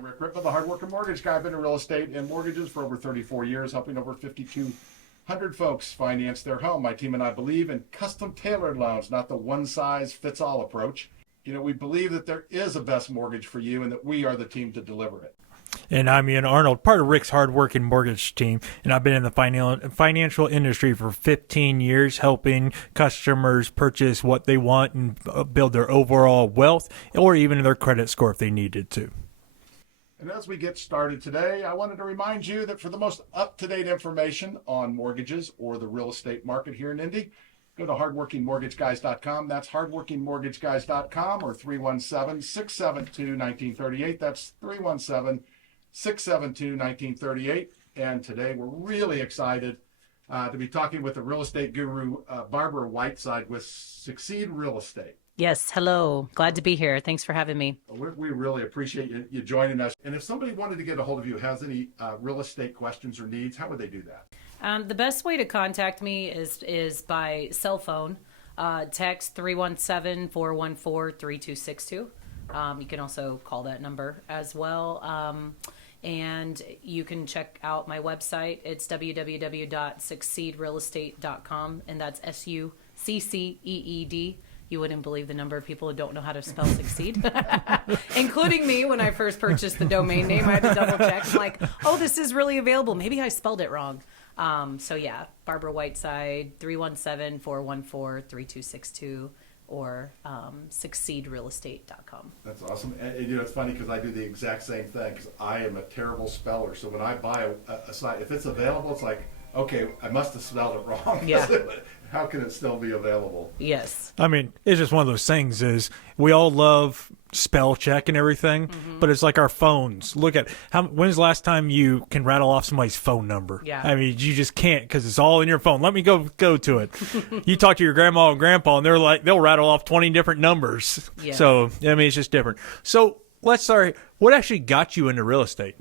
I'm Rick Ripma, the hardworking mortgage guy. I've been in real estate and mortgages for over 34 years, helping over 5,200 folks finance their home. My team and I believe in custom tailored loans, not the one-size-fits-all approach. You know, we believe that there is a best mortgage for you and that we are the team to deliver it. And I'm Ian Arnold, part of Rick's hardworking mortgage team, and I've been in the financial industry for 15 years, helping customers purchase what they want and build their overall wealth or even their credit score if they needed to. And as we get started today, I wanted to remind you that for the most up-to-date information on mortgages or the real estate market here in Indy, go to hardworkingmortgageguys.com. That's hardworkingmortgageguys.com or 317-672-1938. That's 317-672-1938. And today we're really excited to be talking with the real estate guru, Barbara Whiteside with Succeed Real Estate. Yes, hello. Glad to be here. Thanks for having me. We really appreciate you joining us. And if somebody wanted to get a hold of you, has any real estate questions or needs, how would they do that? The best way to contact me is by cell phone. Text 317-414-3262. You can also call that number as well. And you can check out my website. It's www.succeedrealestate.com, and that's SUCCEED. You wouldn't believe the number of people who don't know how to spell succeed, including me when I first purchased the domain name. I had to double check. I'm like, oh, this is really available. Maybe I spelled it wrong. So yeah, Barbara Whiteside, 317-414-3262 or succeedrealestate.com. That's awesome. And you know, it's funny because I do the exact same thing because I am a terrible speller. So when I buy a site, if it's available, it's like, okay, I must have spelled it wrong. Yeah. How can it still be available? Yes. I mean, it's just one of those things is we all love spell check and everything, but it's like our phones. Look at when's the last time you can rattle off somebody's phone number? Yeah. I mean, you just can't because it's all in your phone. Let me go to it. You talk to your grandma and grandpa and they'll rattle off 20 different numbers. Yeah. So, I mean, it's just different. So let's start. What actually got you into real estate?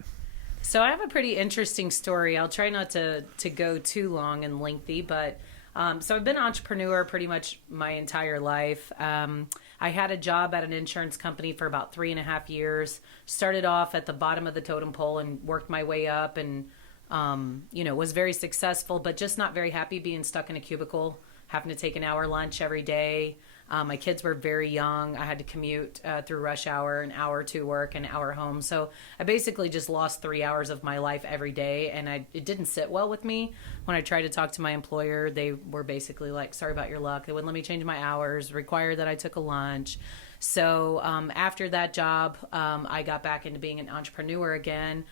So I have a pretty interesting story. I'll try not to go too long and lengthy, but so I've been an entrepreneur pretty much my entire life. I had a job at an insurance company for about 3.5 years. Started off at the bottom of the totem pole and worked my way up and, was very successful, but just not very happy being stuck in a cubicle, having to take an hour lunch every day. My kids were very young. I had to commute through rush hour, an hour to work, an hour home. So I basically just lost 3 hours of my life every day, and it didn't sit well with me. When I tried to talk to my employer, they were basically like, sorry about your luck. They wouldn't let me change my hours, required that I took a lunch. So after that job, I got back into being an entrepreneur again.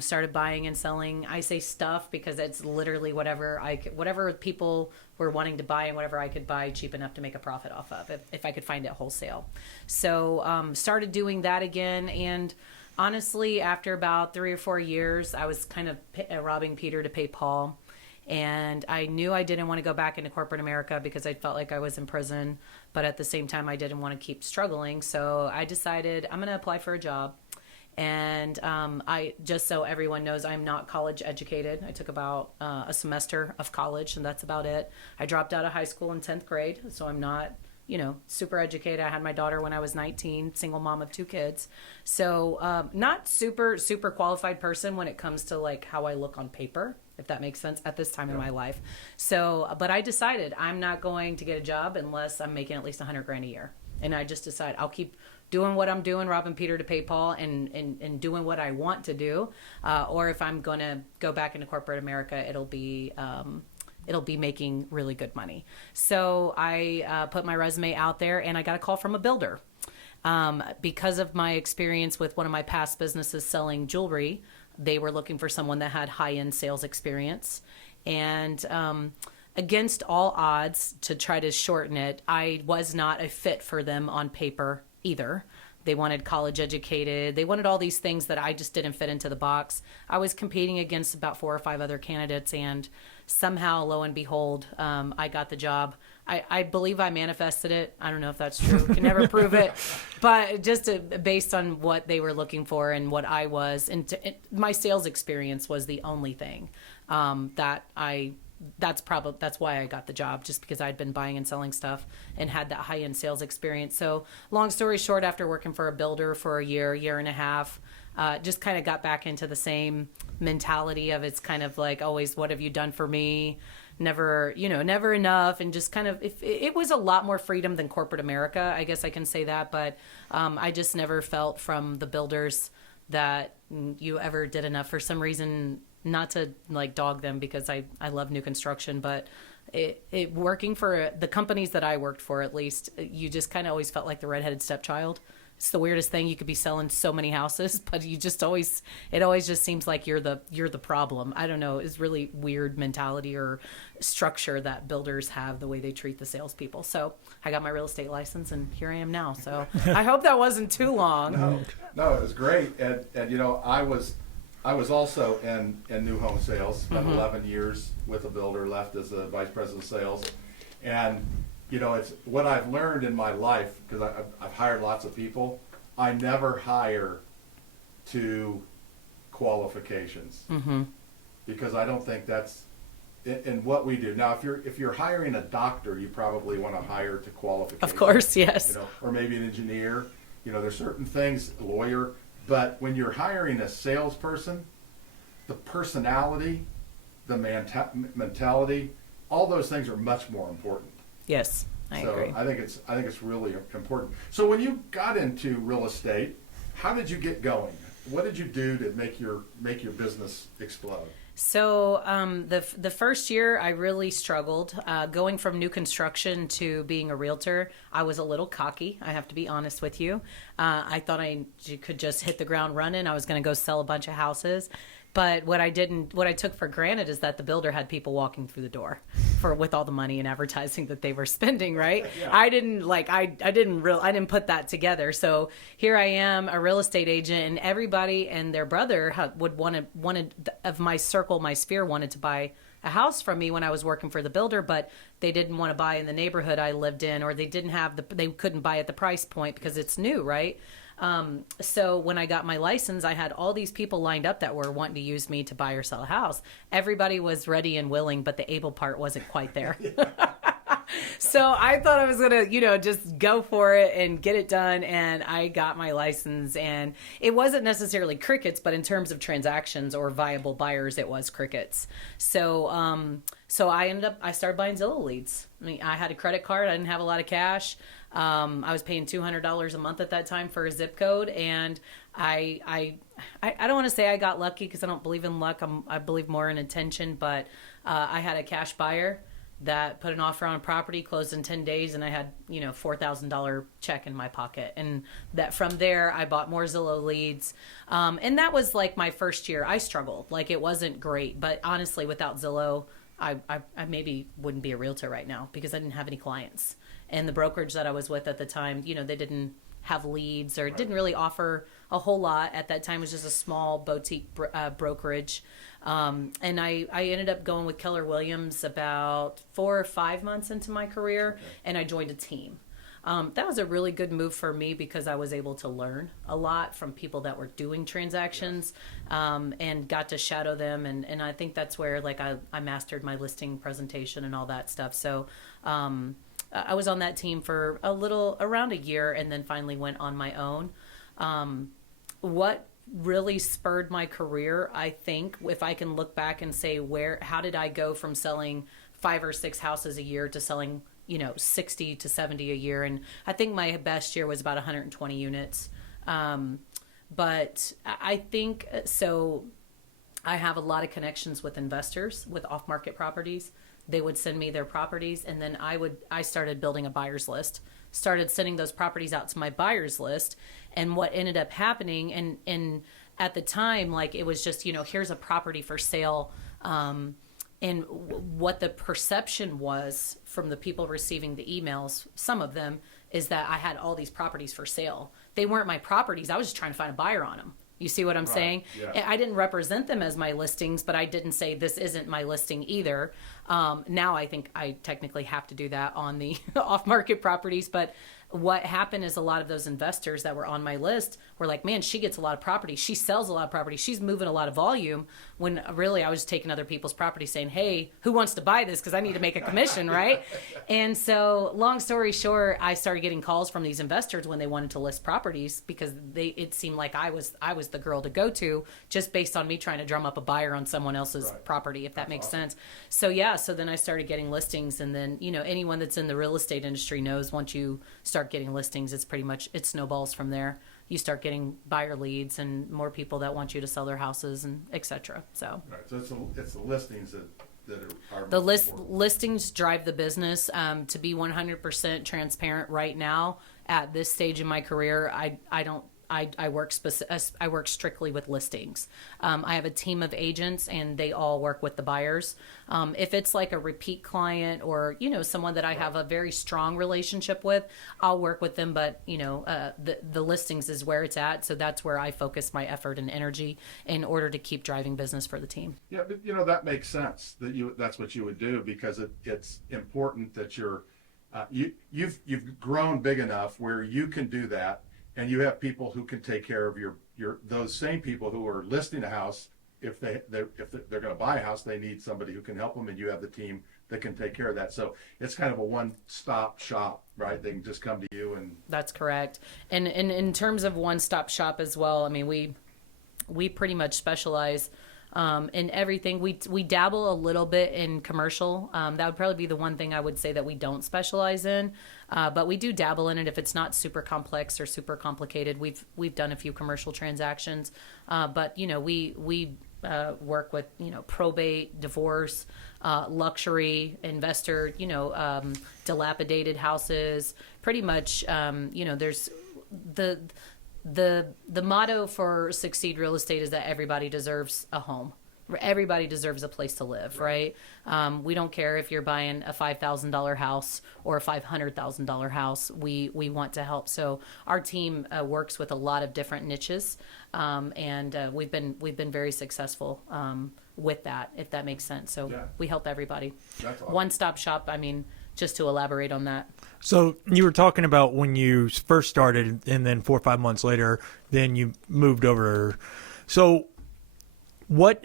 Started buying and selling. I say stuff because it's literally whatever people were wanting to buy and whatever I could buy cheap enough to make a profit off of if I could find it wholesale. So started doing that again. And honestly, after about 3 or 4 years, I was kind of robbing Peter to pay Paul. And I knew I didn't want to go back into corporate America because I felt like I was in prison. But at the same time, I didn't want to keep struggling. So I decided I'm going to apply for a job. And I just so everyone knows, I'm not college educated. I took about a semester of college, and that's about it. I dropped out of high school in 10th grade, so I'm not, super educated. I had my daughter when I was 19, single mom of 2 kids. So not super, super qualified person when it comes to like how I look on paper, if that makes sense at this time in my life. So, but I decided I'm not going to get a job unless I'm making at least $100,000 a year. And I just decided I'll keep doing what I'm doing, robbing Peter to pay Paul, and doing what I want to do. Or if I'm going to go back into corporate America, it'll be making really good money. So I put my resume out there, and I got a call from a builder. Because of my experience with one of my past businesses selling jewelry, they were looking for someone that had high-end sales experience. And against all odds, to try to shorten it, I was not a fit for them on paper either. They wanted college educated. They wanted all these things that I just didn't fit into the box. I was competing against about 4 or 5 other candidates, and somehow, lo and behold, I got the job. I believe I manifested it. I don't know if that's true. Can never prove it. But just based on what they were looking for and what I was, my sales experience was the only thing that's why I got the job, just because I'd been buying and selling stuff and had that high-end sales experience. So long story short, after working for a builder for a year and a half, just kind of got back into the same mentality of it's kind of like always, what have you done for me? Never, never enough. And just kind of, if it was a lot more freedom than corporate America, I guess I can say that. But I just never felt from the builders that you ever did enough for some reason, not to like dog them because I love new construction, but it working for the companies that I worked for, at least, you just kind of always felt like the redheaded stepchild. It's the weirdest thing. You could be selling so many houses, but it always just seems like you're the problem. I don't know. It's really weird mentality or structure that builders have, the way they treat the salespeople. So I got my real estate license and here I am now. So I hope that wasn't too long. No, it was great. And I was also in new home sales, spent 11 years with a builder, left as a vice president of sales. And it's what I've learned in my life, because I've hired lots of people. I never hire to qualifications, because I don't think that's in what we do. Now, if you're hiring a doctor, you probably want to hire to qualifications. Of course, yes. Or maybe an engineer. There's certain things, a lawyer. But when you're hiring a salesperson, the personality, the mentality, all those things are much more important. Yes, I agree. I think it's really important. So when you got into real estate, how did you get going? What did you do to make your business explode? So the first year I really struggled going from new construction to being a realtor. I was a little cocky. I have to be honest with you. I thought I could just hit the ground running. I was going to go sell a bunch of houses. But what I took for granted is that the builder had people walking through the door with all the money and advertising that they were spending, right? Yeah. I didn't put that together. So here I am, a real estate agent, and everybody and their brother wanted of my circle, my sphere, wanted to buy a house from me when I was working for the builder, but they didn't want to buy in the neighborhood I lived in, or they couldn't buy at the price point because it's new, right? So when I got my license, I had all these people lined up that were wanting to use me to buy or sell a house. Everybody was ready and willing, but the able part wasn't quite there. So I thought I was going to, just go for it and get it done. And I got my license, and it wasn't necessarily crickets, but in terms of transactions or viable buyers, it was crickets. So, I started buying Zillow leads. I mean, I had a credit card. I didn't have a lot of cash. I was paying $200 a month at that time for a zip code, and I don't want to say I got lucky because I don't believe in luck. I believe more in intention, but I had a cash buyer that put an offer on a property, closed in 10 days, and I had $4,000 check in my pocket. And that from there, I bought more Zillow leads, and that was like my first year. I struggled, like it wasn't great, but honestly, without Zillow, I maybe wouldn't be a realtor right now because I didn't have any clients. And the brokerage that I was with at the time, they didn't have leads or didn't really offer a whole lot. At that time, it was just a small boutique brokerage. And I ended up going with Keller Williams about 4 or 5 months into my career, and I joined a team. That was a really good move for me because I was able to learn a lot from people that were doing transactions, and got to shadow them. And I think that's where I mastered my listing presentation and all that stuff. So I was on that team for around a year, and then finally went on my own. What really spurred my career, I think, if I can look back and say how did I go from selling 5 or 6 houses a year to selling 60 to 70 a year? And I think my best year was about 120 units. But I think so. I have a lot of connections with investors with off-market properties. They would send me their properties, and then I started building a buyer's list, started sending those properties out to my buyer's list. And what ended up happening, and at the time, it was just, here's a property for sale. And what the perception was from the people receiving the emails, some of them, is that I had all these properties for sale. They weren't my properties. I was just trying to find a buyer on them. You see what I'm saying? Yeah. I didn't represent them as my listings, but I didn't say this isn't my listing either. Now I think I technically have to do that on the off-market properties, but what happened is a lot of those investors that were on my list were like, man, she gets a lot of property. She sells a lot of property. She's moving a lot of volume, when really I was taking other people's property saying, hey, who wants to buy this? Because I need to make a commission, right? And so long story short, I started getting calls from these investors when they wanted to list properties, because it seemed like I was the girl to go to, just based on me trying to drum up a buyer on someone else's property, if that makes sense. So so then I started getting listings, and then, anyone that's in the real estate industry knows once you start getting listings, it's pretty much, it snowballs from there. You start getting buyer leads and more people that want you to sell their houses, and etc. So Right. So it's the listings that are the most important. listings drive the business. To be 100% transparent right now at this stage in my career, I work strictly with listings. I have a team of agents, and they all work with the buyers. If it's like a repeat client, or someone that I have a very strong relationship with, I'll work with them. But the listings is where it's at, so that's where I focus my effort and energy in order to keep driving business for the team. Yeah, but that makes sense that's what you would do, because it's important that you've grown big enough where you can do that. And you have people who can take care of those same people who are listing a house. If they're going to buy a house, they need somebody who can help them, and you have the team that can take care of that. So it's kind of a one-stop shop, right? They can just come to you, and That's correct. And in terms of one-stop shop as well, I mean, we pretty much specialize in everything. We dabble a little bit in commercial. That would probably be the one thing I would say that we don't specialize in. But we do dabble in it if it's not super complex or super complicated. We've done a few commercial transactions, but we work with probate, divorce, luxury, investor, dilapidated houses. Pretty much, there's the motto for Succeed Real Estate is that everybody deserves a home. Everybody deserves a place to live, right? We don't care if you're buying a $5,000 house or a $500,000 house. We want to help. So our team works with a lot of different niches, and we've been very successful with that, if that makes sense. So we help everybody. That's awesome. One-stop shop. I mean, just to elaborate on that. So you were talking about when you first started, and then 4 or 5 months later, then you moved over. So what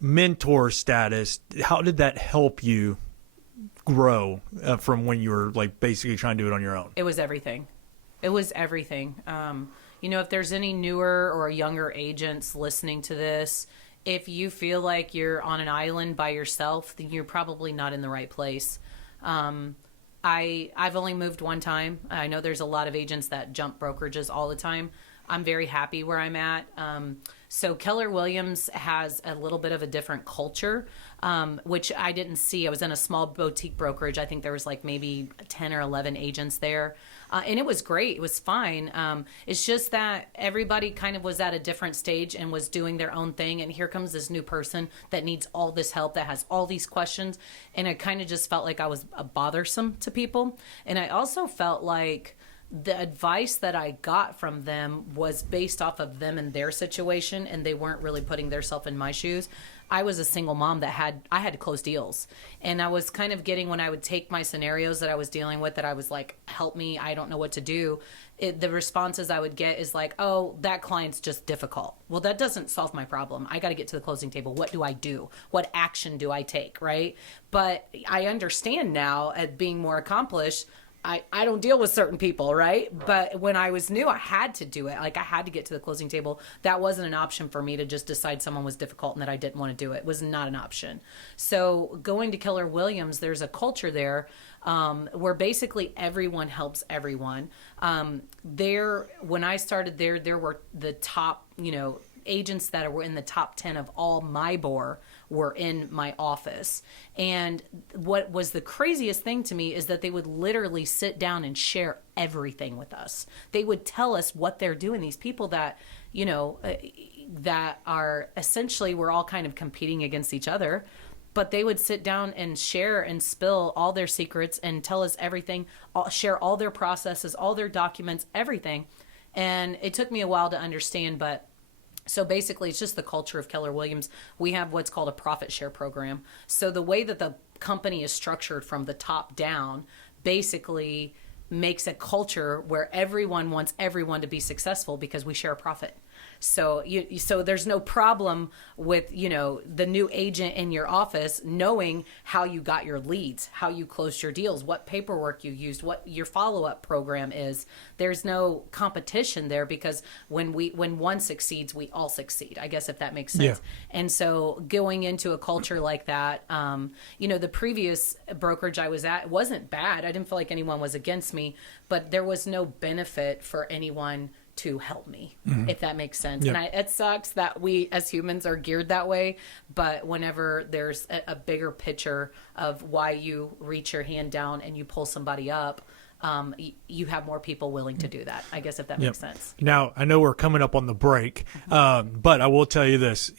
mentor status, how did that help you grow from when you were like basically trying to do it on your own? It was everything. It was everything. If there's any newer or younger agents listening to this, if you feel like you're on an island by yourself, then you're probably not in the right place. I've only moved one time. I know there's a lot of agents that jump brokerages all the time. I'm very happy where I'm at. So Keller Williams has a little bit of a different culture, which I didn't see. I was in a small boutique brokerage. I think there was like maybe 10 or 11 agents there. And it was great. It was fine. It's just that everybody kind of was at a different stage and was doing their own thing. And here comes this new person that needs all this help, that has all these questions. And I kind of just felt like I was bothersome to people. And I also felt like the advice that I got from them was based off of them and their situation, and they weren't really putting themselves in my shoes. I was a single mom that had to close deals, and I was kind of getting, when I would take my scenarios that I was dealing with, that I was like, help me, I don't know what to do. The responses I would get is like, oh, that client's just difficult. Well, that doesn't solve my problem. I got to get to the closing table. What do I do? What action do I take? Right? But I understand now, at being more accomplished, I don't deal with certain people, right? But when I was new, I had to do it. Like, I had to get to the closing table. That wasn't an option for me to just decide someone was difficult and that I didn't want to do it. It was not an option. So going to Keller Williams, there's a culture there where basically everyone helps everyone. When I started there were the top, agents that were in the top 10 of all MIBOR were in my office. And what was the craziest thing to me is that they would literally sit down and share everything with us. They would tell us what they're doing. These people that, that are essentially, we're all kind of competing against each other, but they would sit down and share and spill all their secrets and tell us everything, share all their processes, all their documents, everything. And it took me a while to understand, but so basically, it's just the culture of Keller Williams. We have what's called a profit share program. So the way that the company is structured from the top down, basically makes a culture where everyone wants everyone to be successful because we share a profit. So so there's no problem with, the new agent in your office knowing how you got your leads, how you closed your deals, what paperwork you used, what your follow-up program is. There's no competition there because when one succeeds, we all succeed, I guess, if that makes sense. Yeah. And so going into a culture like that, the previous brokerage I was at wasn't bad. I didn't feel like anyone was against me, but there was no benefit for anyone to help me, if that makes sense. Yeah. And it sucks that we as humans are geared that way, but whenever there's a bigger picture of why you reach your hand down and you pull somebody up, you have more people willing to do that, I guess, if that makes sense. Now, I know we're coming up on the break, but I will tell you this.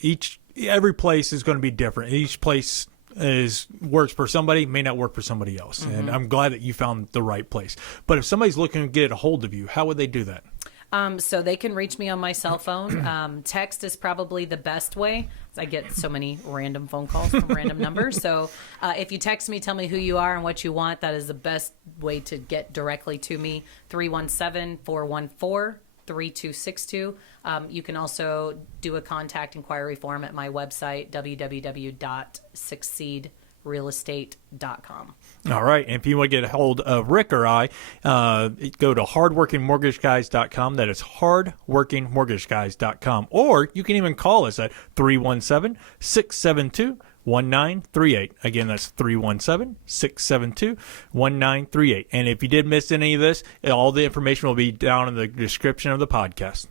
Every place is going to be different. Each place works for somebody, may not work for somebody else. And I'm glad that you found the right place. But if somebody's looking to get a hold of you, how would they do that? So they can reach me on my cell phone. Text is probably the best way. I get so many random phone calls from random numbers. So if you text me, tell me who you are and what you want. That is the best way to get directly to me. 317-414-3262. You can also do a contact inquiry form at my website, www.succeedrealestate.com. All right. And if you want to get a hold of Rick or I, go to hardworkingmortgageguys.com. That is hardworkingmortgageguys.com. Or you can even call us at 317-672-1938. Again, that's 317-672-1938. And if you did miss any of this, all the information will be down in the description of the podcast.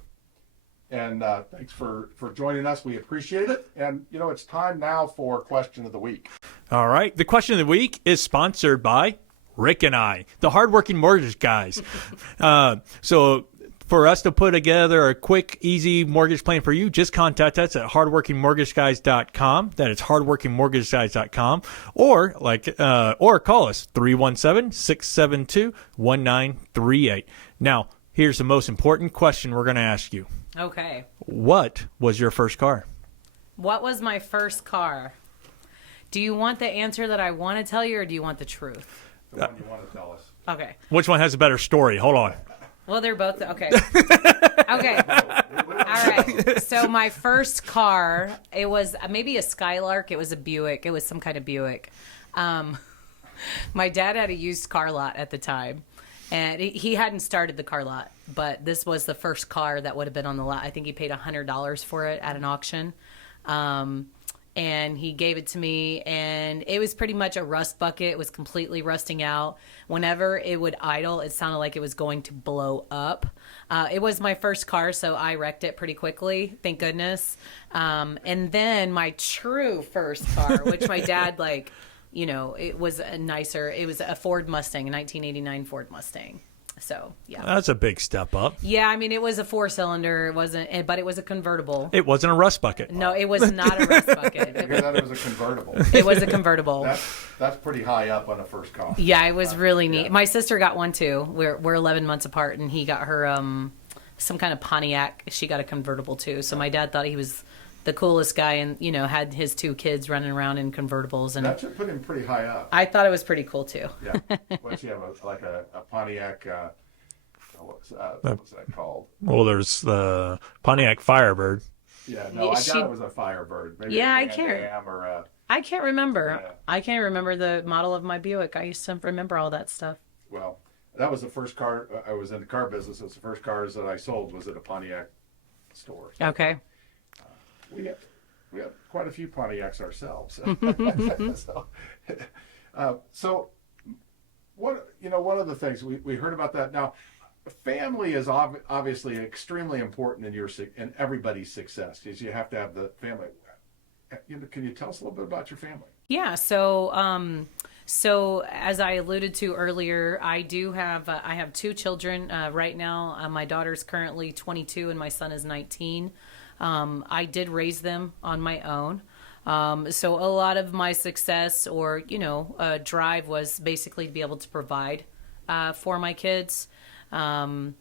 And thanks for joining us. We appreciate it. And, it's time now for Question of the Week. All right. The question of the week is sponsored by Rick and I, the hardworking mortgage guys. So for us to put together a quick, easy mortgage plan for you, just contact us at hardworkingmortgageguys.com. That is hardworkingmortgageguys.com. Or call us 317-672-1938. Now, here's the most important question we're going to ask you. Okay. What was your first car? What was my first car? Do you want the answer that I want to tell you, or do you want the truth? The one you want to tell us. Okay. Which one has a better story? Hold on. Well, they're both okay. Okay. All right. So my first car, it was maybe a Skylark. It was a Buick. It was some kind of Buick. My dad had a used car lot at the time. And he hadn't started the car lot, but this was the first car that would have been on the lot. I think he paid $100 for it at an auction. And he gave it to me, and it was pretty much a rust bucket. It was completely rusting out. Whenever it would idle, it sounded like it was going to blow up. It was my first car, so I wrecked it pretty quickly, thank goodness. And then my true first car, which my dad, it was it was a Ford Mustang, a 1989 Ford Mustang. So, yeah. That's a big step up. Yeah, I mean, it was a 4-cylinder. But it was a convertible. It wasn't a rust bucket. No, it was not a rust bucket. I thought it was a convertible. It was a convertible. That's pretty high up on a first car. Yeah, it was really neat. Yeah. My sister got one too. We're 11 months apart, and he got her some kind of Pontiac. She got a convertible too. So my dad thought he was the coolest guy, and had his 2 kids running around in convertibles, and that should put him pretty high up. I thought it was pretty cool too. Yeah. What's he have? A Pontiac? What's that called? Well, there's the Pontiac Firebird. Yeah, no, I thought it was a Firebird. Maybe Yeah, I I can't. I can't remember. Yeah. I can't remember the model of my Buick. I used to remember all that stuff. Well, that was the first car. I was in the car business. It was the first cars that I sold was at a Pontiac store. Okay. We have quite a few Pontiacs ourselves. So one of the things we heard about that. Now, family is obviously extremely important in everybody's success, because you have to have the family. Can you tell us a little bit about your family? Yeah. So, so as I alluded to earlier, I have 2 children right now. My daughter's currently 22 and my son is 19. I did raise them on my own. So a lot of my success or, drive was basically to be able to provide for my kids. And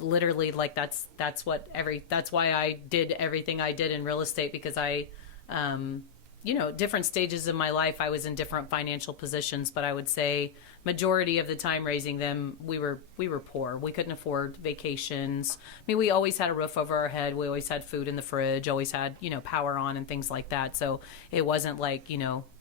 literally, that's why I did everything I did in real estate, because I, different stages of my life, I was in different financial positions, but I would say majority of the time raising them, we were poor. We couldn't afford vacations. I mean, we always had a roof over our head. We always had food in the fridge, always had, power on and things like that. So it wasn't like,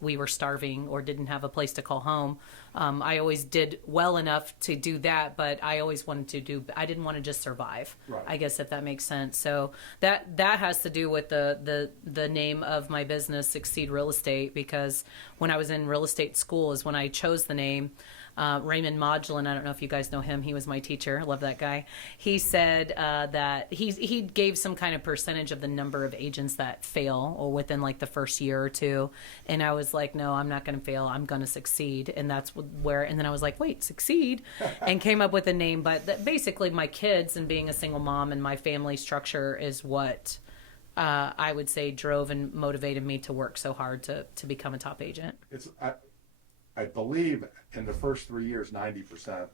we were starving or didn't have a place to call home. I always did well enough to do that, but I always wanted I didn't want to just survive, Right. I guess, if that makes sense. So that has to do with the name of my business, Succeed Real Estate, because when I was in real estate school is when I chose the name. Raymond Modulin, I don't know if you guys know him. He was my teacher. I love that guy. He said that he gave some kind of percentage of the number of agents that fail or within like the first year or two. And I was like, no, I'm not going to fail. I'm going to succeed. And that's where, and then I was like, wait, succeed, and came up with a name. But basically my kids and being a single mom and my family structure is what I would say drove and motivated me to work so hard to become a top agent. I believe in the first 3 years, 90%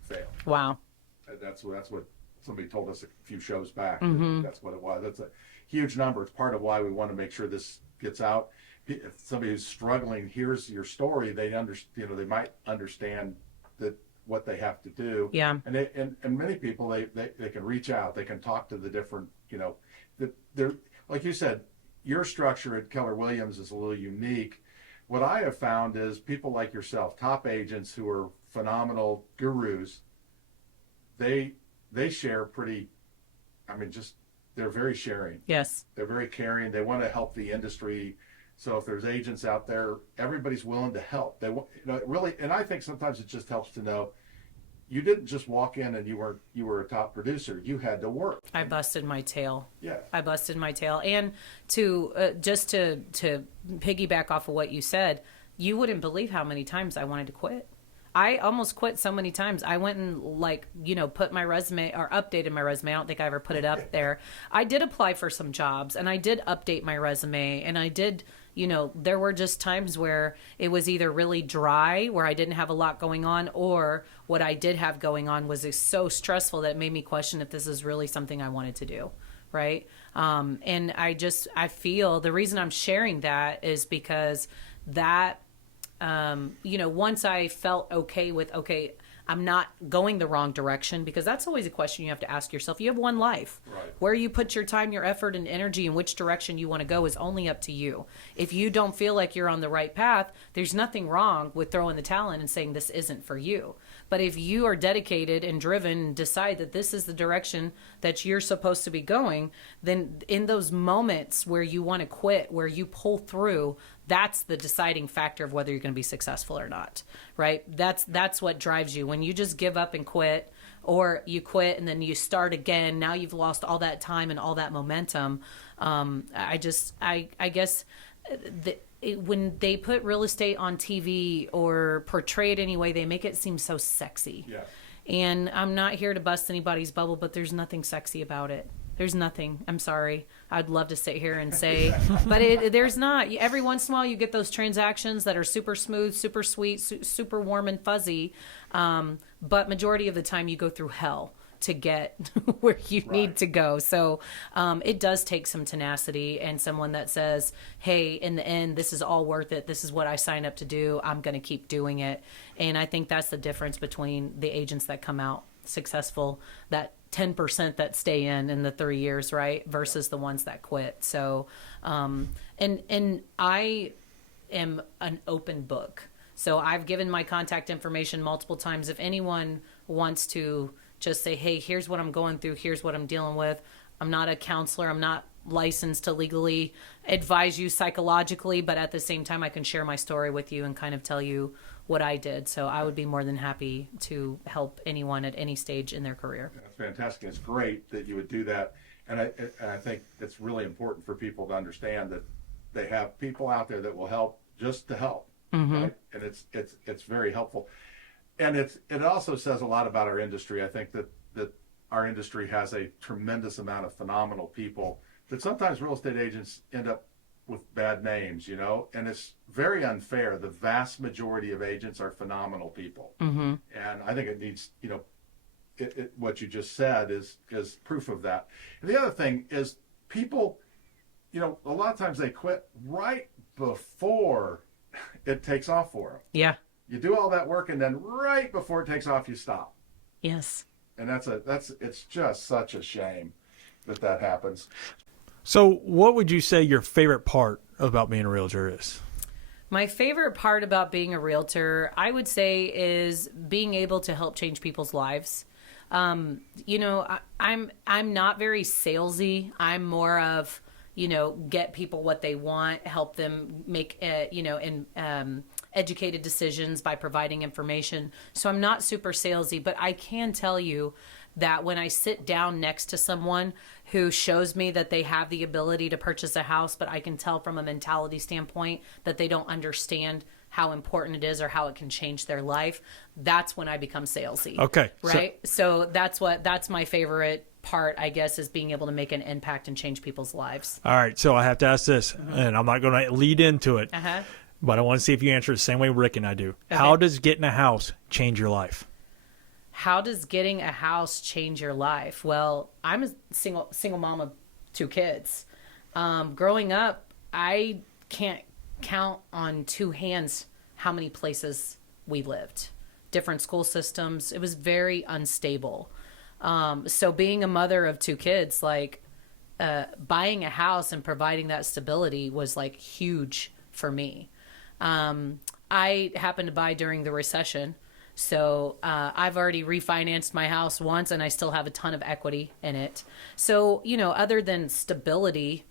fail. Wow. That's what somebody told us a few shows back. Mm-hmm. That's what it was. That's a huge number. It's part of why we want to make sure this gets out. If somebody who's struggling hears your story, they they might understand that what they have to do. Yeah. And many people they can reach out. They can talk to the different they're like you said. Your structure at Keller Williams is a little unique. What I have found is people like yourself, top agents who are phenomenal gurus, they share pretty, they're very sharing. Yes. They're very caring. They want to help the industry. So if there's agents out there, everybody's willing to help. They want, really, and I think sometimes it just helps to know you didn't just walk in and you were a top producer. You had to work. I busted my tail. Yeah. I busted my tail. And to just to piggyback off of what you said, you wouldn't believe how many times I wanted to quit. I almost quit so many times. I went and put my resume or updated my resume. I don't think I ever put it up there. I did apply for some jobs and I did update my resume and I did, there were just times where it was either really dry, where I didn't have a lot going on, or what I did have going on was so stressful that it made me question if this is really something I wanted to do. Right. And I feel the reason I'm sharing that is because that, once I felt okay, I'm not going the wrong direction, because that's always a question you have to ask yourself. You have one life. Right. Where you put your time, your effort, and energy, and which direction you want to go is only up to you. If you don't feel like you're on the right path, there's nothing wrong with throwing the towel in and saying this isn't for you. But if you are dedicated and driven and decide that this is the direction that you're supposed to be going, then in those moments where you want to quit, where you pull through, that's the deciding factor of whether you're going to be successful or not, right? That's what drives you. When you just give up and quit, or you quit and then you start again, now you've lost all that time and all that momentum. I guess when they put real estate on TV or portray it anyway, they make it seem so sexy. Yeah. And I'm not here to bust anybody's bubble, but there's nothing sexy about it. There's nothing. I'm sorry. I'd love to sit here and say, but there's not. Every once in a while you get those transactions that are super smooth, super sweet, super warm and fuzzy. But majority of the time you go through hell to get where you need to go. So it does take some tenacity and someone that says, hey, in the end, this is all worth it. This is what I signed up to do. I'm going to keep doing it. And I think that's the difference between the agents that come out successful, that 10% that stay in the 3 years, right, versus the ones that quit. So and I am an open book. So I've given my contact information multiple times. If anyone wants to just say, hey, here's what I'm going through, here's what I'm dealing with. I'm not a counselor. I'm not licensed to legally advise you psychologically, but at the same time, I can share my story with you and kind of tell you what I did. So I would be more than happy to help anyone at any stage in their career. That's fantastic. It's great that you would do that. And I think it's really important for people to understand that they have people out there that will help just to help. Mm-hmm. Right? And it's very helpful. And it also says a lot about our industry. I think that our industry has a tremendous amount of phenomenal people that sometimes real estate agents end up with bad names, and it's very unfair. The vast majority of agents are phenomenal people. Mm-hmm. And I think it needs, what you just said is proof of that. And the other thing is people, a lot of times they quit right before it takes off for them. Yeah. You do all that work, and then right before it takes off, you stop. Yes. And it's just such a shame that happens. So what would you say your favorite part about being a realtor is? My favorite part about being a realtor, I would say, is being able to help change people's lives. I'm not very salesy. I'm more of, get people what they want, help them make, educated decisions by providing information. So I'm not super salesy, but I can tell you that when I sit down next to someone who shows me that they have the ability to purchase a house, but I can tell from a mentality standpoint that they don't understand how important it is or how it can change their life, that's when I become salesy. Okay. Right? So that's my favorite part, I guess, is being able to make an impact and change people's lives. All right. So I have to ask this, and I'm not going to lead into it, Uh-huh. but I want to see if you answer the same way Rick and I do. Okay. How does getting a house change your life? How does getting a house change your life? Well, I'm a single mom of 2 kids. Growing up, I can't count on 2 hands how many places we lived. Different school systems. It was very unstable. So being a mother of 2 kids, buying a house and providing that stability was huge for me. I happened to buy during the recession. So I've already refinanced my house once, and I still have a ton of equity in it. So, other than stability,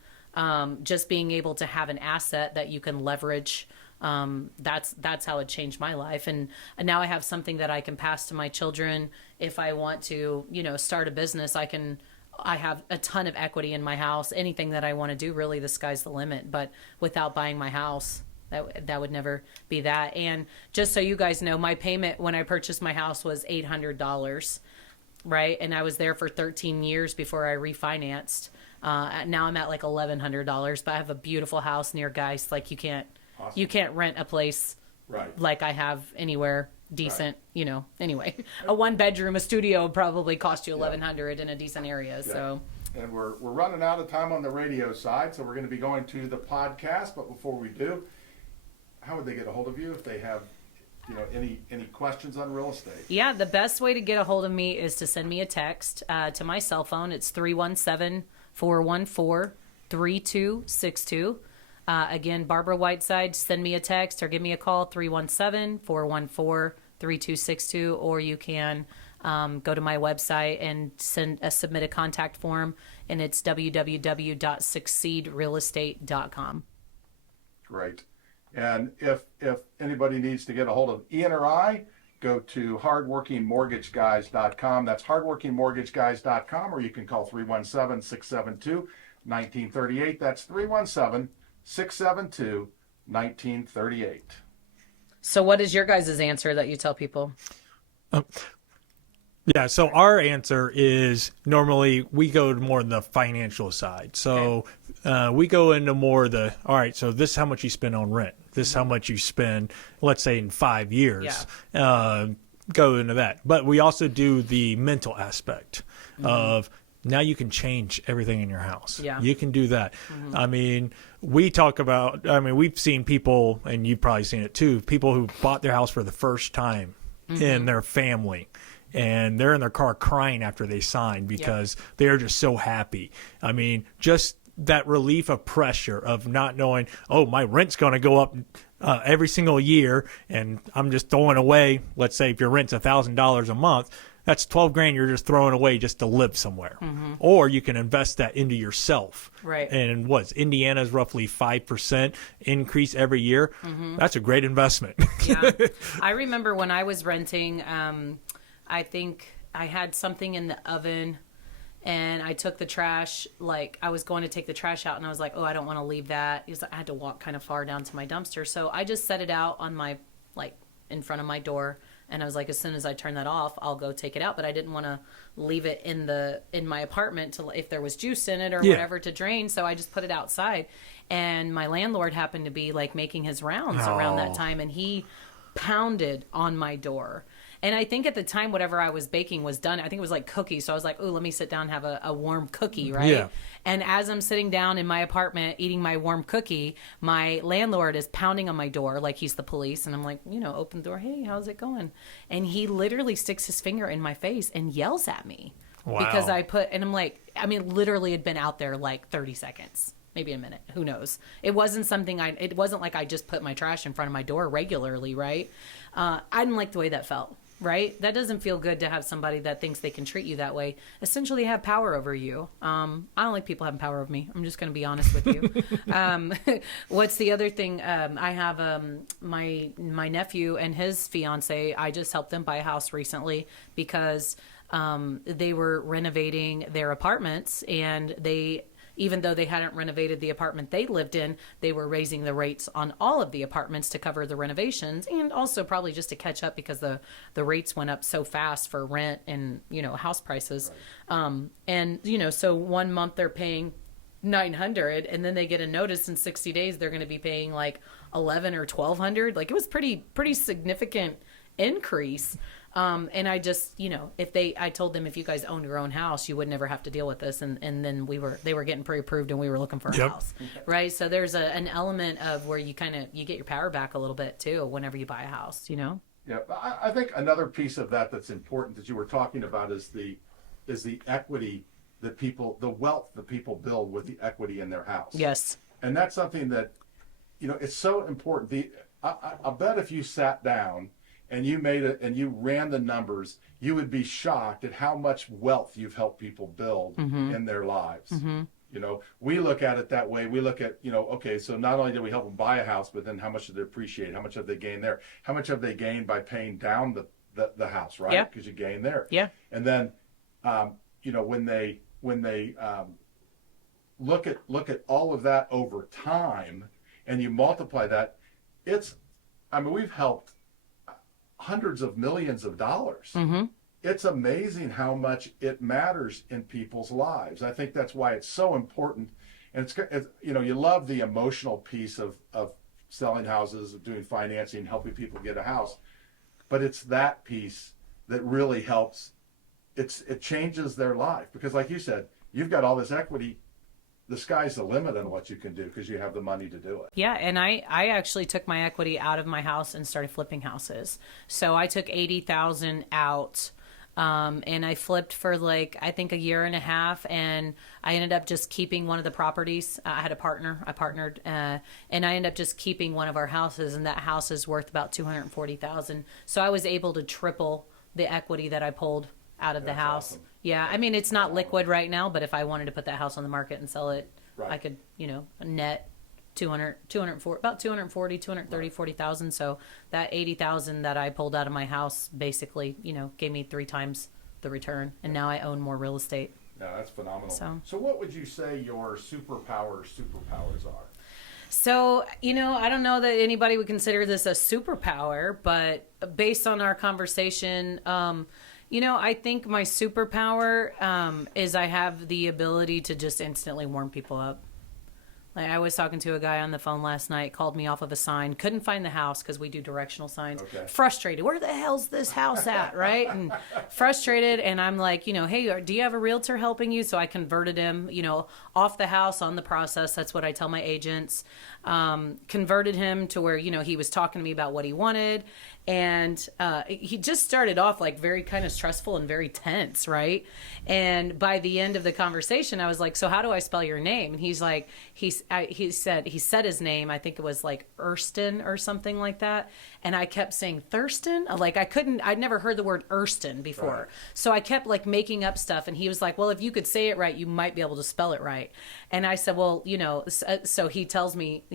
just being able to have an asset that you can leverage, that's how it changed my life. And now I have something that I can pass to my children. If I want to, start a business, I have a ton of equity in my house. Anything that I want to do, really, the sky's the limit. But without buying my house, that would never be that. And just so you guys know, my payment when I purchased my house was $800, right? And I was there for 13 years before I refinanced. Now I'm at $1,100, but I have a beautiful house near Geist. You can't rent a place Right. like I have anywhere decent. Anyway, a 1-bedroom, a studio would probably cost you $1,100 in a decent area. Yeah. So. And we're running out of time on the radio side, so we're going to be going to the podcast. But before we do, how would they get a hold of you if they have, any questions on real estate? Yeah, the best way to get a hold of me is to send me a text to my cell phone. It's 317-414-3262. Again, Barbara Whiteside, send me a text or give me a call, 317-414-3262, or you can go to my website and submit a contact form, and it's www.succeedrealestate.com. Great. And if anybody needs to get a hold of Ian or I, go to hardworkingmortgageguys.com. That's hardworkingmortgageguys.com, or you can call 317-672-1938. That's 317-672-1938. So what is your guys' answer that you tell people? Yeah, so our answer is normally we go to more the financial side. So we go into more all right, so this is how much you spend on rent. This is how much you spend, let's say, in 5 years. Yeah. Go into that. But we also do the mental aspect of now you can change everything in your house. Yeah. You can do that. I mean, we've seen people, and you've probably seen it too, people who bought their house for the first time in their family. And they're in their car crying after they sign because they're just so happy. I mean, just that relief of pressure of not knowing, oh, my rent's going to go up every single year, and I'm just throwing away, let's say if your rent's $1,000 a month, that's $12,000 you're just throwing away just to live somewhere. Or you can invest that into yourself. Right. And Indiana's roughly 5% increase every year. That's a great investment. Yeah. I remember when I was renting, I think I had something in the oven, and I took the trash, I was going to take the trash out, and I was like, oh, I don't want to leave that. Because I had to walk kind of far down to my dumpster. So I just set it out on my, in front of my door. And I was like, as soon as I turn that off, I'll go take it out. But I didn't want to leave it in my apartment if there was juice in it or whatever to drain. So I just put it outside. And my landlord happened to be making his rounds around that time, and he pounded on my door. And I think at the time, whatever I was baking was done. I think it was like cookies. So I was like, oh, let me sit down and have a warm cookie, right? Yeah. And as I'm sitting down in my apartment eating my warm cookie, my landlord is pounding on my door like he's the police. And I'm like, open the door. Hey, how's it going? And he literally sticks his finger in my face and yells at me. Wow. Because and I'm like, literally had been out there like 30 seconds. Maybe a minute. Who knows? It wasn't it wasn't like I just put my trash in front of my door regularly, right? I didn't like the way that felt, right? That doesn't feel good to have somebody that thinks they can treat you that way, essentially have power over you. I don't like people having power over me. I'm just going to be honest with you. What's the other thing? I have my nephew and his fiance. I just helped them buy a house recently because they were renovating their apartments, and even though they hadn't renovated the apartment they lived in, they were raising the rates on all of the apartments to cover the renovations, and also probably just to catch up because the rates went up so fast for rent and, house prices. Right. So 1 month they're paying $900, and then they get a notice in 60 days they're going to be paying like $1,100 or $1,200. Like, it was pretty significant increase. And I just, I told them, if you guys owned your own house, you would never have to deal with this. And then they were getting pre-approved, and we were looking for a house. Right. So there's an element of where you you get your power back a little bit too, whenever you buy a house, Yeah. I think another piece of that's important that you were talking about is the equity the wealth that people build with the equity in their house. Yes. And that's something that, it's so important. I bet if you sat down and you made it and you ran the numbers, you would be shocked at how much wealth you've helped people build in their lives. Mm-hmm. We look at it that way. We look at, okay, so not only did we help them buy a house, but then how much did they appreciate? How much have they gained there? How much have they gained by paying down the house, right? Yeah. Because you gain there. Yeah. And then, when they look at all of that over time and you multiply that, we've helped hundreds of millions of dollars. Mm-hmm. It's amazing how much it matters in people's lives. I think that's why it's so important. And it's you love the emotional piece of selling houses, of doing financing, helping people get a house, but it's that piece that really helps. It changes their life, because like you said, you've got all this equity. The sky's the limit on what you can do because you have the money to do it. Yeah, and I actually took my equity out of my house and started flipping houses. So I took $80,000 out, and I flipped for I think a year and a half, and I ended up just keeping one of the properties. I had a partner. I partnered, and I ended up just keeping one of our houses, and that house is worth about $240,000. So I was able to triple the equity that I pulled out of the house. Awesome. Yeah, it's not liquid right now, but if I wanted to put that house on the market and sell it, right, I could, net about 40,000. So that 80,000 that I pulled out of my house basically, gave me 3 times the return, and now I own more real estate. Yeah, that's phenomenal. So what would you say your superpowers are? So, I don't know that anybody would consider this a superpower, but based on our conversation, I think my superpower is I have the ability to just instantly warm people up. Like, I was talking to a guy on the phone last night, called me off of a sign, couldn't find the house because we do directional signs. Okay. Frustrated. Where the hell's this house at, right? And frustrated, and I'm like, hey, do you have a realtor helping you? So I converted him, off the house on the process. That's what I tell my agents. Converted him to where, he was talking to me about what he wanted. And he just started off very kind of stressful and very tense, right? And by the end of the conversation, I was like, so how do I spell your name? And he's like, he said his name, I think it was Erston or something like that. And I kept saying Thurston. I'd never heard the word Erston before. Right. So I kept making up stuff. And he was like, well, if you could say it right, you might be able to spell it right. And I said, well, so he tells me,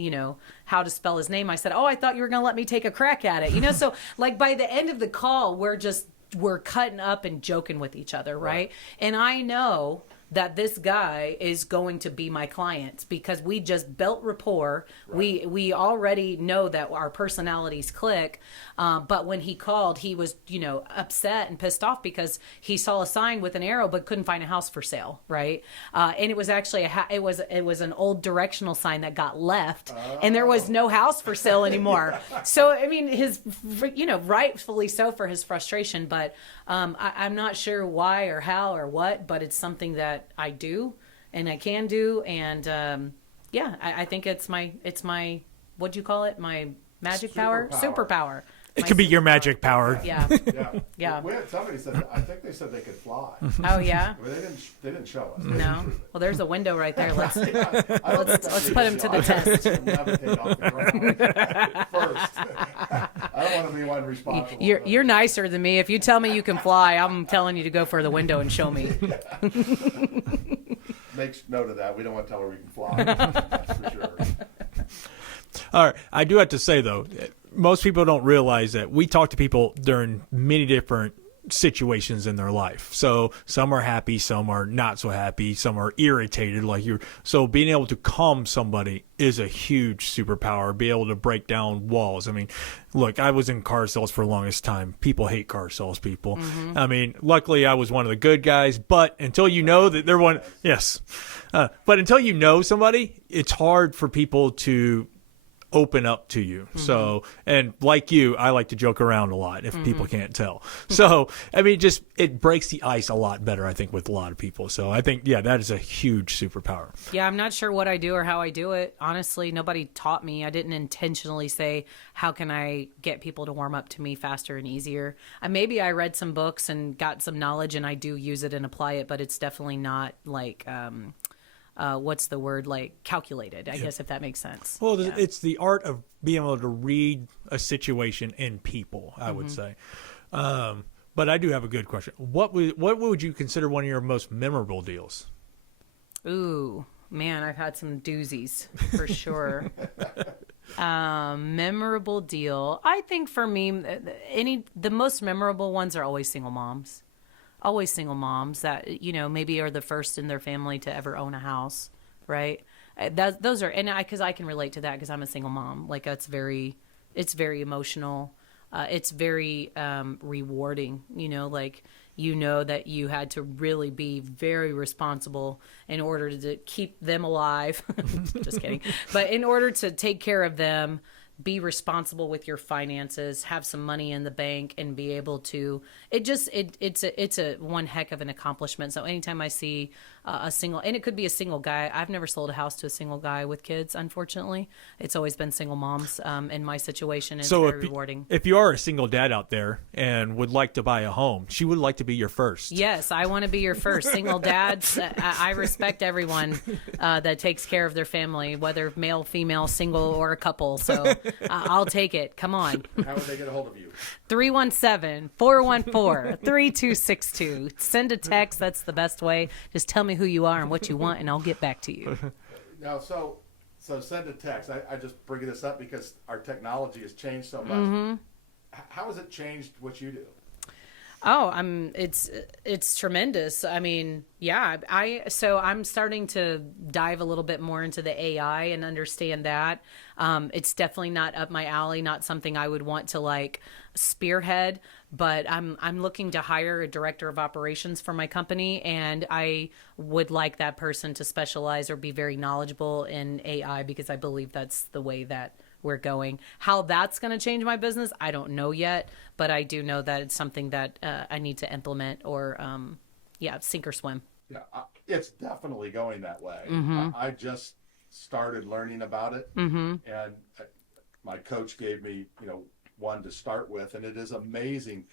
how to spell his name. I said, oh, I thought you were going to let me take a crack at it. So by the end of the call, we're cutting up and joking with each other. Right. And I know that this guy is going to be my client because we just built rapport. Right. We already know that our personalities click. But when he called, he was, upset and pissed off because he saw a sign with an arrow but couldn't find a house for sale, right? And it was actually it was an old directional sign that got left, and there was no house for sale anymore. So I mean, rightfully so for his frustration, but I'm not sure why or how or what, but it's something that I do and I can do, and I think it's my what'd you call it? My magic power, superpower. It could be your magic power. Yeah. Yeah. Somebody said, I think they said they could fly. Oh yeah. But they didn't show us. No. Well, there's a window right there. Let's Let's put him to the test. Levitate off the ground first. I don't want to be one responsible. You're nicer than me. If you tell me you can fly, I'm telling you to go for the window and show me. Make note of that. We don't want to tell her we can fly. That's for sure. All right. I do have to say, though, most people don't realize that we talk to people during many different situations in their life. So some are happy, some are not so happy, some are irritated so being able to calm somebody is a huge superpower. Be able to break down walls. I mean, look, I was in car sales for the longest time. People hate car sales people. Mm-hmm. I mean, luckily I was one of the good guys, but until you know that they're one, yes. But until you know somebody, it's hard for people to open up to you. Mm-hmm. So, and like you, I like to joke around a lot if people can't tell. So, I mean, it breaks the ice a lot better, I think, with a lot of people. So I think, that is a huge superpower. Yeah, I'm not sure what I do or how I do it. Honestly, nobody taught me. I didn't intentionally say, how can I get people to warm up to me faster and easier? Maybe I read some books and got some knowledge and I do use it and apply it, but it's definitely not like, what's the word, like calculated, I guess, if that makes sense. Well, it's the art of being able to read a situation in people, I would say. But I do have a good question. What would you consider one of your most memorable deals? Ooh, man, I've had some doozies for sure. Memorable deal. I think for me, the most memorable ones are always single moms. Always single moms that, maybe are the first in their family to ever own a house, right? Those are, and because I can relate to that because I'm a single mom. Like it's very emotional. It's very rewarding, that you had to really be very responsible in order to keep them alive. Just kidding. But in order to take care of them, be responsible with your finances, have some money in the bank, and be able to. It's a one heck of an accomplishment. So anytime I see a single, and it could be a single guy. I've never sold a house to a single guy with kids. Unfortunately, it's always been single moms. In my situation, it's very rewarding. If you are a single dad out there and would like to buy a home, she would like to be your first. Yes, I want to be your first. Single dads. I respect everyone that takes care of their family, whether male, female, single, or a couple. So. I'll take it. Come on. How would they get a hold of you? 317-414-3262. Send a text. That's the best way. Just tell me who you are and what you want, and I'll get back to you. Now, so send a text. I just bring this up because our technology has changed so much. Mm-hmm. How has it changed what you do? Oh, it's tremendous. I mean, yeah, I'm starting to dive a little bit more into the AI and understand that. It's definitely not up my alley, not something I would want to spearhead, but I'm looking to hire a director of operations for my company, and I would like that person to specialize or be very knowledgeable in AI because I believe that's the way that we're going. How that's going to change my business, I don't know yet, but I do know that it's something that I need to implement or, sink or swim. Yeah, it's definitely going that way. Mm-hmm. I just started learning about it, and my coach gave me, one to start with, and it is amazing.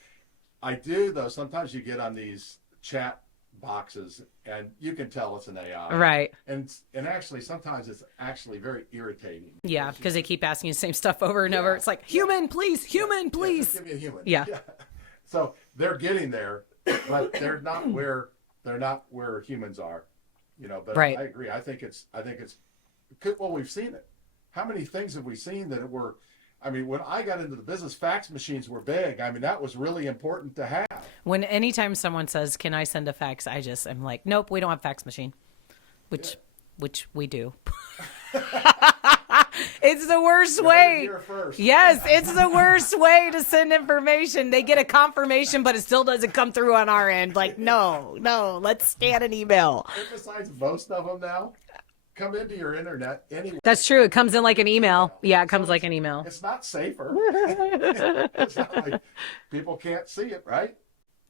I do, though, sometimes you get on these chat boxes and you can tell it's an AI, right? And actually sometimes it's actually very irritating, because they keep asking the same stuff over and over. It's like, human please. Give me a human. Yeah. So they're getting there, but they're not where humans are, but right. I agree. I think it's well, we've seen it. How many things have we seen that were I mean, when I got into the business, fax machines were big. I mean, that was really important to have. Anytime someone says, "Can I send a fax?" I'm like, "Nope, we don't have fax machine," which we do. It's the worst way. Here first. Yes, it's the worst way to send information. They get a confirmation, but it still doesn't come through on our end. Like, no, let's scan an email. And besides, most of them now come into your internet anyway. That's true. It comes in like an email. Yeah, it comes like an email. It's not safer. It's not like people can't see it, right?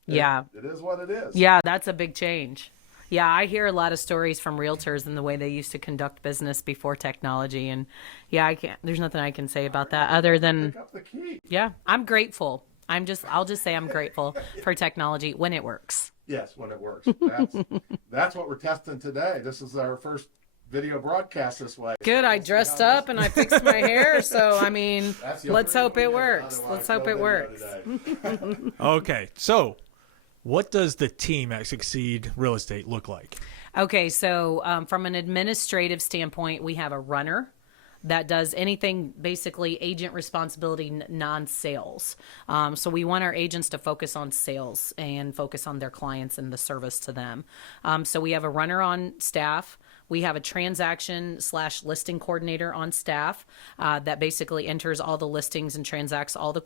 Yeah. It is what it is. Yeah, that's a big change. Yeah, I hear a lot of stories from realtors and the way they used to conduct business before technology. And yeah, there's nothing I can say about that other than, Pick up the key. yeah, I'm grateful. I'll just say I'm grateful for technology when it works. Yes, when it works. That's what we're testing today. This is our first video broadcast this way. Good. So I we'll see dressed how up and I fixed my hair. So, I mean, That's the let's only hope thing it we did. works. Otherwise, Let's hope no it video works. today. Okay, so what does the team at Succeed Real Estate look like? Okay, so from an administrative standpoint, we have a runner that does anything basically agent responsibility, non-sales. So we want our agents to focus on sales and focus on their clients and the service to them. So we have a runner on staff. We have a transaction/listing coordinator on staff that basically enters all the listings and transacts all the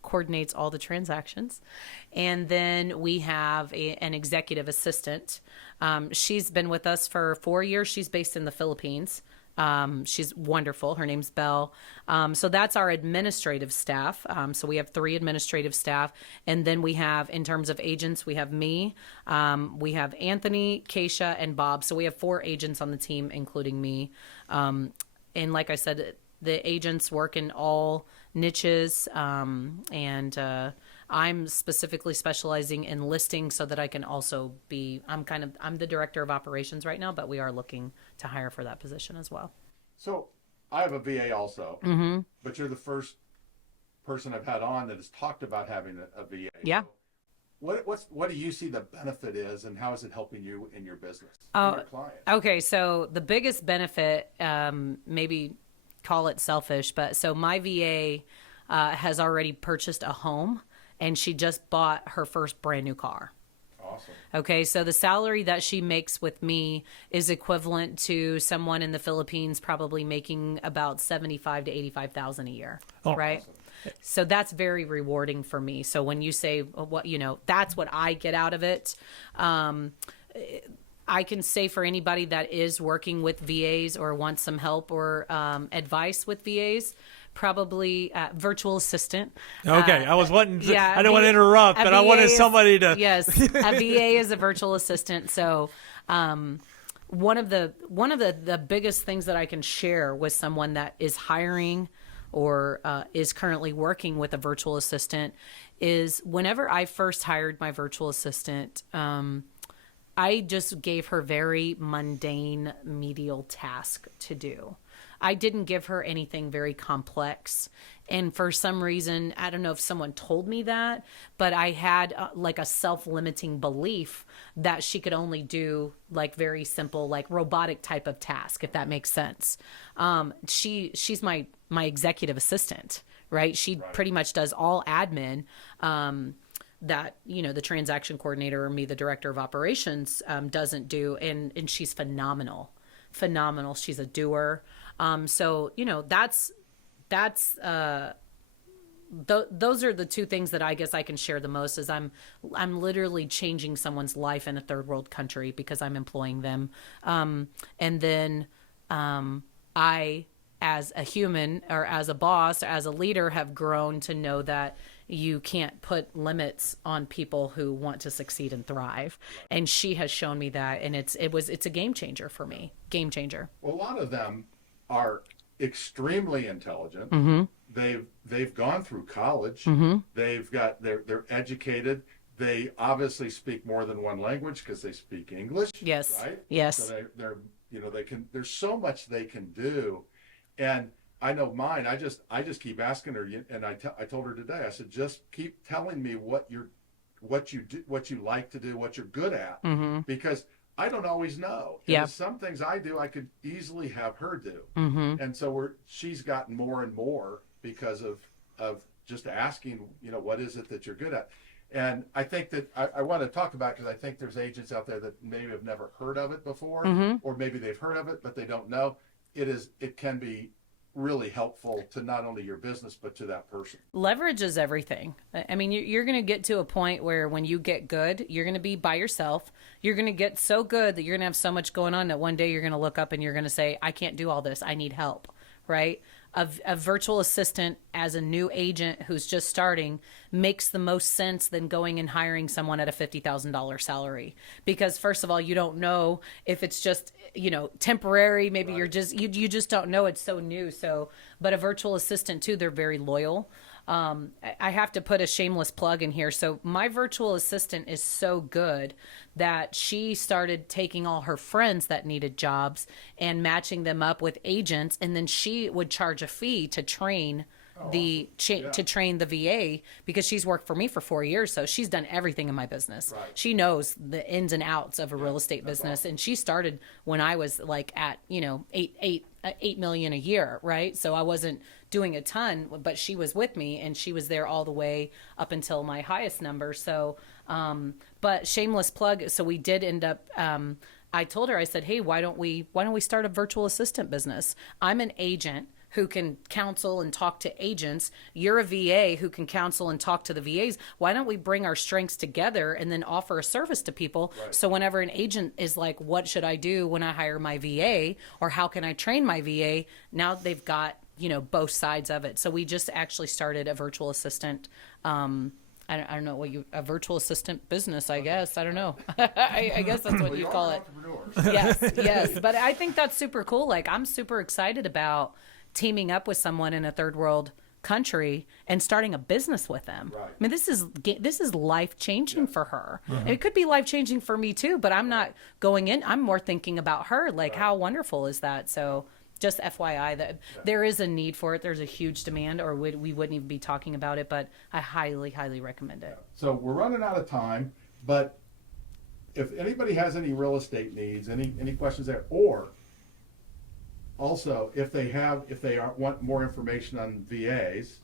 coordinates all the transactions. And then we have an executive assistant. She's been with us for 4 years. She's based in the Philippines. She's wonderful. Her name's Belle. So that's our administrative staff. So we have 3 administrative staff. And then we have, in terms of agents, we have me, we have Anthony, Keisha, and Bob. So we have 4 agents on the team, including me. And like I said, the agents work in all niches, and I'm specifically specializing in listing so that I can also I'm the director of operations right now, but we are looking to hire for that position as well. So I have a VA also, but you're the first person I've had on that has talked about having a VA. Yeah. So what do you see the benefit is, and how is it helping you in your business and your clients? Okay, so the biggest benefit, maybe call it selfish, but so my VA has already purchased a home, and she just bought her first brand new car. Awesome. Okay, so the salary that she makes with me is equivalent to someone in the Philippines probably making about 75 to 85,000 a year, right? Awesome. So that's very rewarding for me. So when you say that's what I get out of it. I can say for anybody that is working with VAs or wants some help or advice with VAs, probably virtual assistant. Okay, I was wanting to, yeah, I don't want to interrupt, but I wanted somebody to. Yes, a VA is a virtual assistant. So one of the biggest things that I can share with someone that is hiring or is currently working with a virtual assistant is whenever I first hired my virtual assistant, I just gave her very mundane medial task to do. I didn't give her anything very complex. And for some reason, I don't know if someone told me that, but I had like a self-limiting belief that she could only do like very simple, like robotic type of task, if that makes sense. She's my executive assistant, right? She pretty much does all admin. That the transaction coordinator or me, the director of operations, doesn't do, and she's phenomenal. She's a doer. So those are the 2 things that I guess I can share the most. Is I'm literally changing someone's life in a third world country because I'm employing them, and then I, as a human or as a boss, as a leader, have grown to know that you can't put limits on people who want to succeed and thrive. And she has shown me that, and it's a game changer for me. Game changer. Well, a lot of them are extremely intelligent. They've gone through college. They're educated. They obviously speak more than one language because they speak English. Yes. Right. Yes. So they can. There's so much they can do, and I know mine. I just keep asking her, and I told her today. I said, just keep telling me what you do, what you like to do, what you're good at, because I don't always know. Yeah. And some things I do, I could easily have her do. Mm-hmm. And so she's gotten more and more because of just asking, what is it that you're good at? And I think that I want to talk about, because I think there's agents out there that maybe have never heard of it before, or maybe they've heard of it, but they don't know. It can be really helpful to not only your business, but to that person. Leverage is everything. I mean, you're going to get to a point where when you get good, you're going to be by yourself. You're going to get so good that you're going to have so much going on that one day you're going to look up and you're going to say, I can't do all this. I need help, right? A virtual assistant as a new agent who's just starting makes the most sense than going and hiring someone at a $50,000 salary. Because first of all, you don't know if it's just, temporary. Maybe Right. you're just, you just don't know. It's so new. So, but a virtual assistant too, they're very loyal. I have to put a shameless plug in here. So my virtual assistant is so good that she started taking all her friends that needed jobs and matching them up with agents. And then she would charge a fee to train to train the VA, because she's worked for me for 4 years. So she's done everything in my business. Right. She knows the ins and outs of a real estate business. awesome. And she started when I was like at, 8 million a year. Right. So I wasn't doing a ton, but she was with me and she was there all the way up until my highest number. So, but shameless plug. So we did end up, I told her, I said, hey, why don't we start a virtual assistant business? I'm an agent who can counsel and talk to agents. You're a VA who can counsel and talk to the VAs. Why don't we bring our strengths together and then offer a service to people? Right. So whenever an agent is like, what should I do when I hire my VA, or how can I train my VA? Now they've got, both sides of it. So we just actually started a virtual assistant, I don't know a virtual assistant business, I guess. I don't know. I guess that's what Well, you are call it. entrepreneurs. Yes. But I think that's super cool. Like, I'm super excited about teaming up with someone in a third world country and starting a business with them. Right. I mean, this is life changing for her. And it could be life changing for me too, but I'm not going in. I'm more thinking about her. Like, how wonderful is that? So just FYI, that there is a need for it. There's a huge demand, or we wouldn't even be talking about it, but I highly, highly recommend it. So we're running out of time, but if anybody has any real estate needs, any questions there, or also if they want more information on VAs,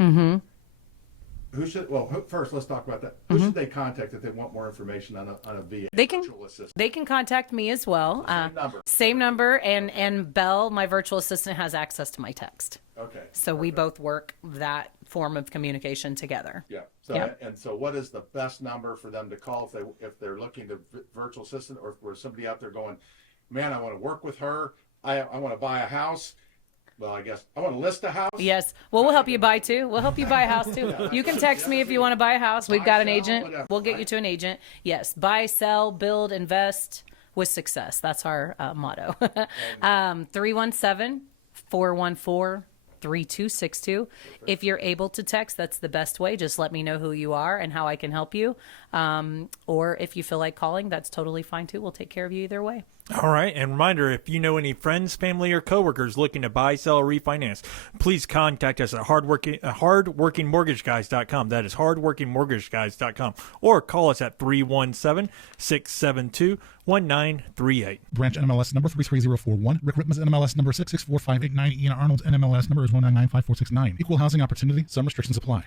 first let's talk about that. Who should they contact if they want more information on a VA? They can- virtual assistant? They can contact me as well. Same number. Same number, and Belle, my virtual assistant, has access to my text. Okay. So we perfect. both work that form of communication together. Yeah. So Yeah. and so, what is the best number for them to call if they're looking to virtual assistant, or if there's somebody out there going, man, I want to work with her. I want to buy a house. Well, I guess I want to list a house. Yes. Well, we'll help you buy too. We'll help you buy a house too. You can text me if you want to buy a house. We've got an Buy, sell, agent. whatever, We'll get you right? to an agent. Yes. Buy, sell, build, invest with success. That's our motto. 317-414-3262. If you're able to text, that's the best way. Just let me know who you are and how I can help you. Or if you feel like calling, that's totally fine too. We'll take care of you either way. All right. And reminder, if you know any friends, family, or coworkers looking to buy, sell, or refinance, please contact us at hardworkingmortgageguys.com. That is hardworkingmortgageguys.com. Or call us at 317-672-1938. Branch NMLS number 33041. Rick Ripma's NMLS number 6645890. Ian Arnold's NMLS number is 1995469. Equal housing opportunity. Some restrictions apply.